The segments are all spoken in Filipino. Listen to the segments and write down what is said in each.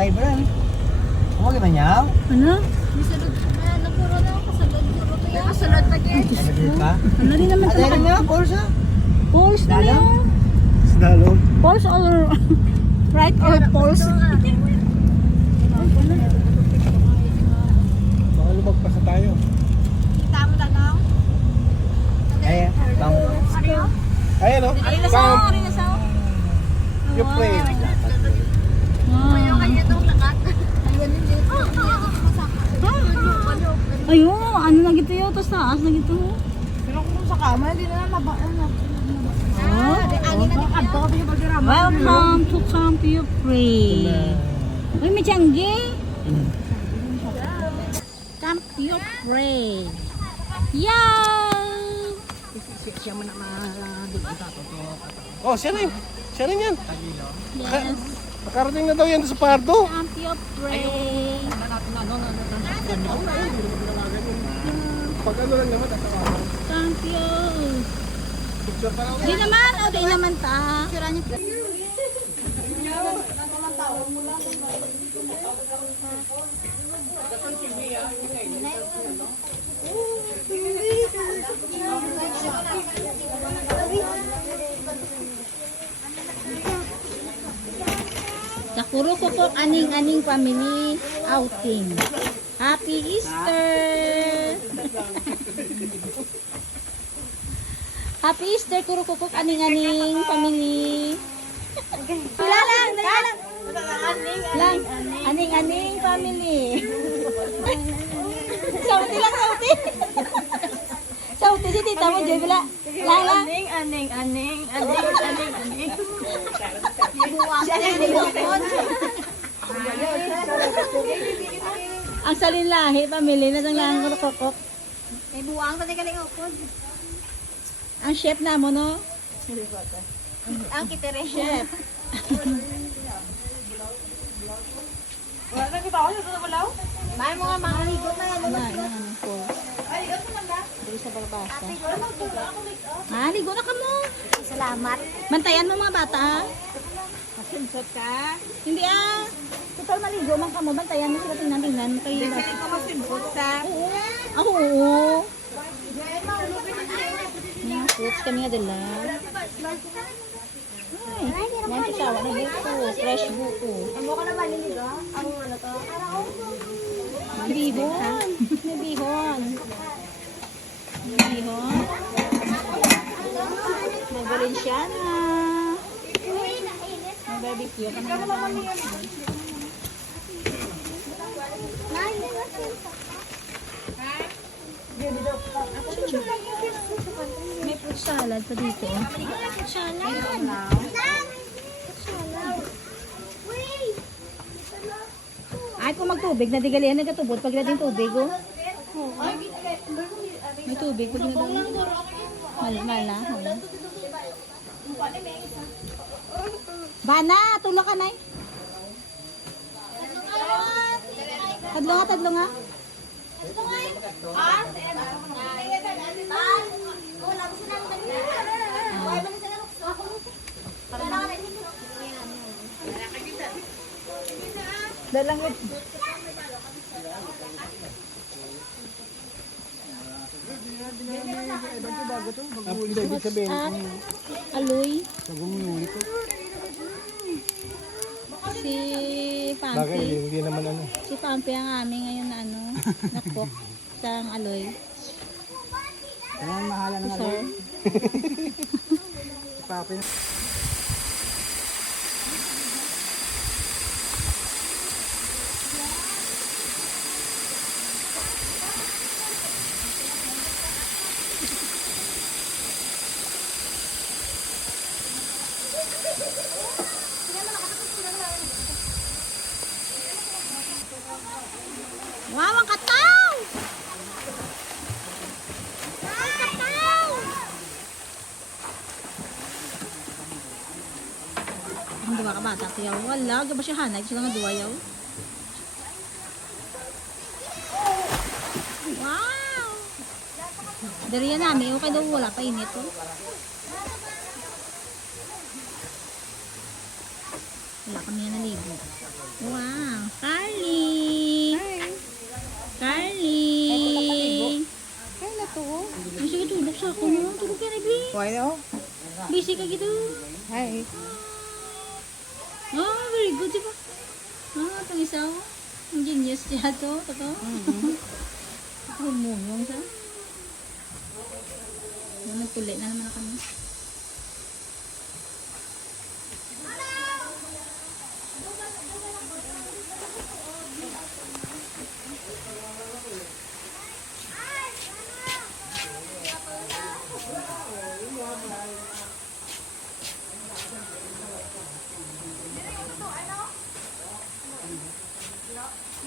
driver yan. Huwag ba niya? Ano? Misalod na puro na kasalod puro to yan. Kasalod na gid. Nagagit pa? Ano rin naman Ano rin nga, Porsche? Pulse na yan. Sinalong. Pulse or right or pulse? Baka lumagpasa tayo. Tama na lang. Ayan, bang. Ariyo? Ayan o. Ari na sa, ari na sa. Your friend. Ayaw kanya tong lakat. Ayun din dito. Ayun, ano na gito yun? Tapos taas na gito. Pero kung sa kama, hindi na nabaan na. Welcome to Campio Pre. Uy, may tiyanggi. Campio Pre. Yan! Siya mo na Oh, siya rin. Siya rin yan. Yes. Nakarating na daw yan sa Pardo. Campio Pre. Pag ano lang naman, tatawagan. Campio. Picture pa lang. Di naman, o di naman ta. Sakuro Kukok Aning-Aning Family Outing. Happy Easter! Happy Easter, Kuro Kukok Aning-Aning Family. Lang. Aning-Aning Family. Sauti lang, sauti. Sauti si tita mo, Joy, wala. Lang. Aning. Ang salinlahi, family na ng lang Kuro Kukok. May buwang pa galing ako. Ang chef na mo, no? Ang kitere. Chef. Wala na kita ako sa walaw. May mga ligot na yan. Po. Ay, ligot mo lang ba? Dito sa Barbasa. Ate, Ligo na ka mo. salamat. Bantayan mo mga bata, ha? Masinsot ka. Hindi, ah. Total maligo man ka mo. Bantayan mo sila, tingnan. Kayo ba? Hindi ko masinsot ka. Ako, oo. Mga fruits kami nga dala. Ay, mga sasawa na buko. Fresh buko. Ang buka na maliligo. Ang ano to? May bihon. May bihon. May Valenciana. May barbecue. May fruit salad pa dito. Ay, kung magtubig, nadigalian na katubot. Pag natin tubig, oh. May tubig. Pag natin. Mala. Bana, tulog ka na eh. Tadlo nga. Dalangit. Ibig sabihin, At aloy. sagong yun ito. Si Bagay, Pampi. hindi naman ano. Si Pampi ang aming ngayon na na-cook sa aloy. Ayan, mahalan na Sir. Papi. Wow, ang kataw! Ang duwa ka bata, kuya. Wala, gaba siya hanay. Gusto nga duwa yaw. Wow! Dari yan namin. Okay daw wala pa init, oh. Wala kami na naligo. Wow. Carly. Carly. Ay, na to. Bisa ka tulog sa ako no? Tulog ka na, Bi. Why no? Busy ka gitu. Hi. Oh, very good, di ba? Ah, itong isa oh. Ang genius siya to. Totoo. Humumong siya. Nagkulit na naman kami.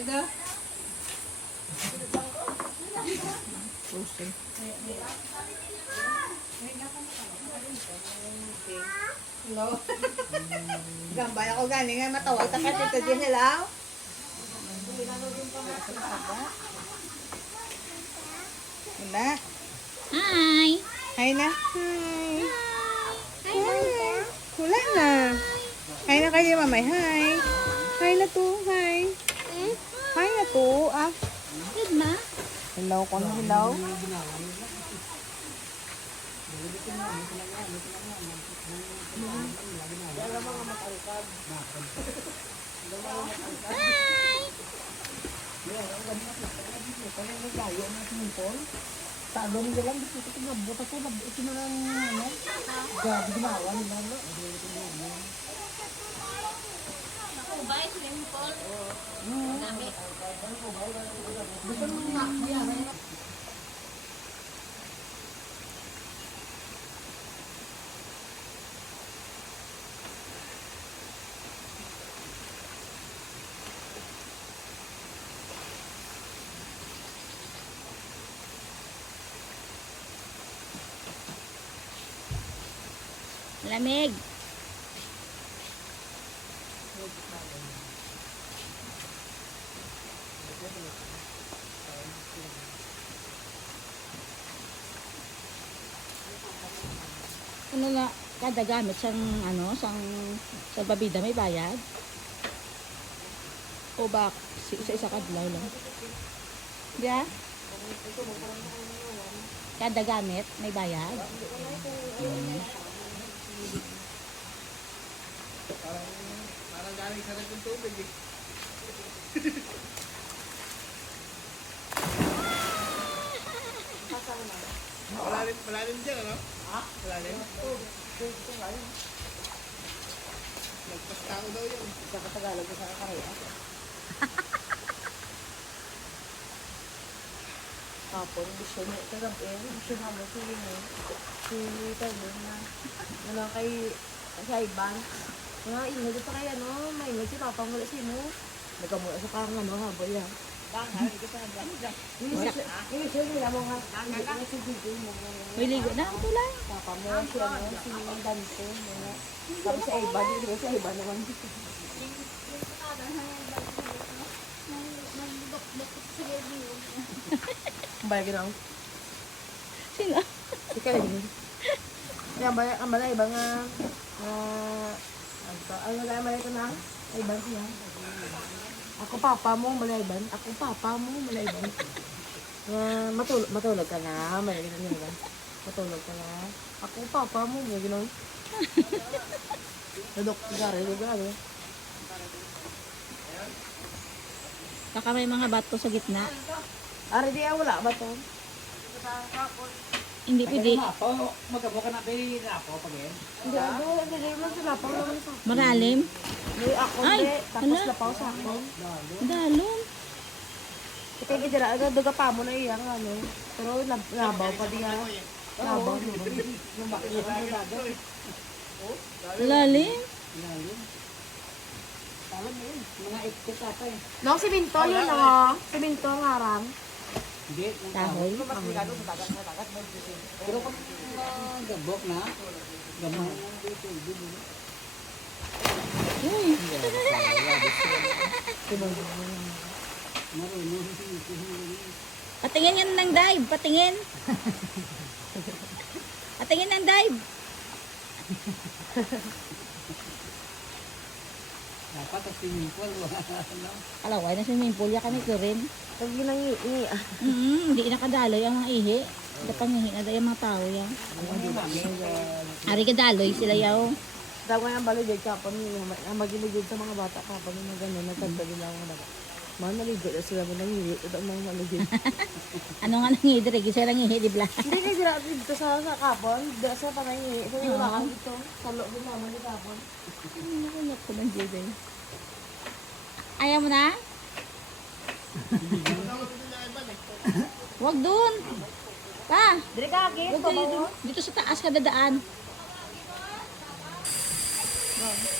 Ito. Hello. Gambay ako gani nga matawag ta ka dito din hello. Wala. Hi! Hi na. Hi. Hi. Wala na. Hi na kayo mamay. Hi. Hi na to. Hi. Hi na to. Ah. Good ma? Hello ko na hello. Talong nila lang dito ko na buta ko na ito na lang ano. Gabi ginawa nila no. Ako ba? Swimming pool? Dami. Gusto mo nga kaya Lamig. Ano nga, kada gamit sang ano, sang babida may bayad? O ba, isa-isa kadlaw lang? Yeah? Kada gamit may bayad? parang galing sa nagong tubig eh. Malalim dyan, ano? Ha? Malalim? Oo. Nagpastao daw yun. Sa Tagalog ko sa Karaya. Kapon, gusto niya ito lang eh. Gusto na mo sili mo. Sili tayo na. Ano kay sa iban. Mga ino dito kay ano, may ino si Papa mo si mo. Nagkamula sa kang ano habol yan. Yung isa nila mo nga. Yung si Gigi mo. May ligo na ang tulay. Papa mo si ano, si Dante. Tapos sa iban, yung sa iban naman. Bayag na ako. Sino? Ikaw yun. Yan, ang balay ba nga, ano na balay ko na? Ayban siya. Ako papa mo, malayban. Ako papa mo, malayban. Matulog ka na, malayban niya ba? Matulog ka na. Ako papa mo, malayban. Nadok, gari, gari. Baka may mga bato sa gitna. Ari di wala ba to? Hindi pwede. Magkabo ka na pili na ako pag yan. Hindi mo sila pa naman sa. Maralim. May ako Ay, de, tapos ala. lapaw sa ako. Dalon. Kaya gidira, duga pa mo na iyang ano. Pero nabaw pa diya. Nabaw mo. Lalim. Mga ikot ata eh. No, siminto yun na. Siminto ang harang. Hindi. Kahoy. Pero pag gabok na, gamay na dito. Uy. Patingin yan ng dive. Patingin. Patingin ng dive. Dapat ang swimming pool. Ano? Kalaway na swimming pool, ya kami ko rin. Pag ginangi, Hindi nakadaloy ang mga ihi. Dapangihi na yung mga tao yan. Ari kadaloy sila yaw. Daw nga yung balo dyan, kapon ang magiligid sa mga bata, kapon yung mga gano'n, nagkagdali lang mga bata. Mga naligid na sila mo nangihi, ito ang mga maligid. Ano nga nang ihi, dire, gisa lang ihi, di ba? Hindi na sila dito sa kapon, dito sa panangihi, sa yung ulangan dito, sa loob din naman ni kapon. Nakulap ko ng Jede. Ayaw mo na? Wag dun. Pa, Dire ka, Agit, wag dito, dito sa taas ka dadaan. Wow.